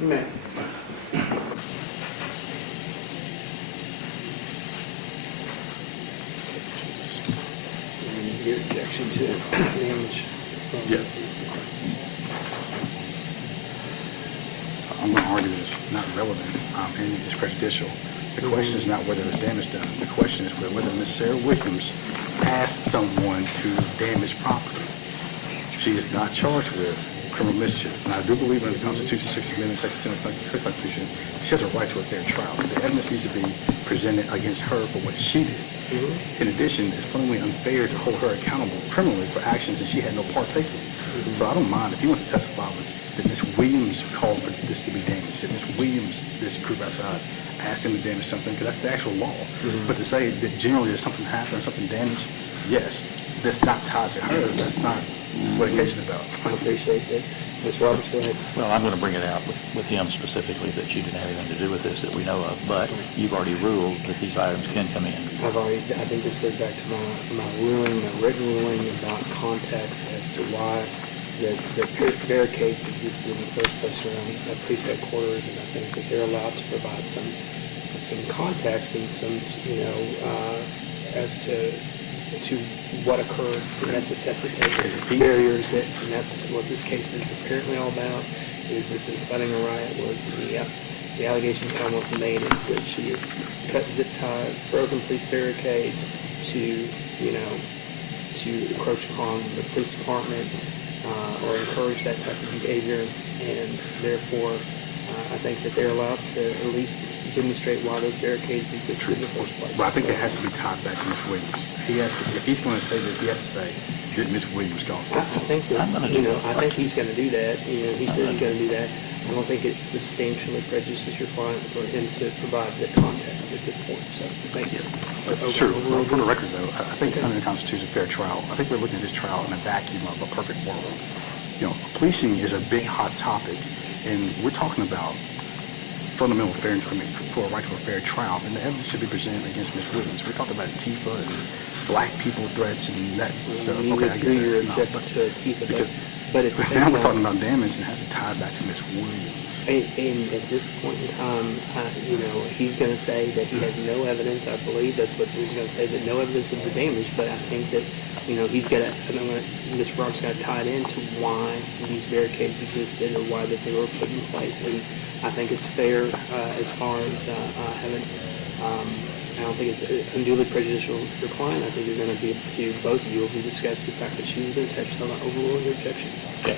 You may. Your objection to damage. Yeah. I'm going to argue that it's not relevant and it's prejudicial. The question is not whether there's damage done. The question is whether Ms. Sarah Williams asked someone to damage property. She is not charged with criminal mischief. And I do believe in the Constitution, 60 Amendment, Section 10 of the Constitution, she has a right to a fair trial. The evidence needs to be presented against her for what she did. In addition, it's fundamentally unfair to hold her accountable criminally for actions that she had no partake in. So I don't mind if he wants to testify that Ms. Williams called for this to be damaged, that Ms. Williams, this group outside, asked him to damage something, because that's the actual law. But to say that generally there's something happened, something damaged, yes, that's not tied to her. That's not what the case is about. I appreciate that. Ms. Roberts, go ahead. Well, I'm going to bring it out with him specifically that you didn't have anything to do with this that we know of, but you've already ruled that these items can come in. I think this goes back to my ruling, my written ruling about context as to why the barricades existed in the first place around police headquarters, and I think that they're allowed to provide some context and some, as to what occurred to necessitate barriers and that's what this case is apparently all about. Is this inciting a riot? Was the allegations Commonwealth made is that she has cut zip ties, broken police barricades to encroach upon the police department or encourage that type of behavior, and therefore I think that they're allowed to at least demonstrate why those barricades exist in the first place. But I think it has to be tied back to Ms. Williams. If he's going to say this, he has to say, did Ms. Williams cause this? I think that, I think he's going to do that. He said he's going to do that. I don't think it substantially prejudices your client for him to provide the context at this point. So thank you. Sure. For the record, though, I think under the Constitution, fair trial, I think we're looking at this trial in a vacuum of a perfect world. Policing is a big, hot topic, and we're talking about fundamental fairness, for a right to a fair trial, and the evidence should be presented against Ms. Williams. We're talking about Tifa and black people threats and that stuff. Okay, I get that. But at the same time, we're talking about damage and it has to tie back to Ms. Williams. And at this point in time, he's going to say that he has no evidence. I believe that's what he's going to say, that no evidence of the damage. But I think that he's got to. Ms. Roberts got to tie it into why these barricades existed or why that they were put in place. And I think it's fair as far as having. I don't think it's unduly prejudicial to your client. I think you're going to be able to, both of you will discuss the fact that she was in touch, so I'm not overruling your objection. Okay.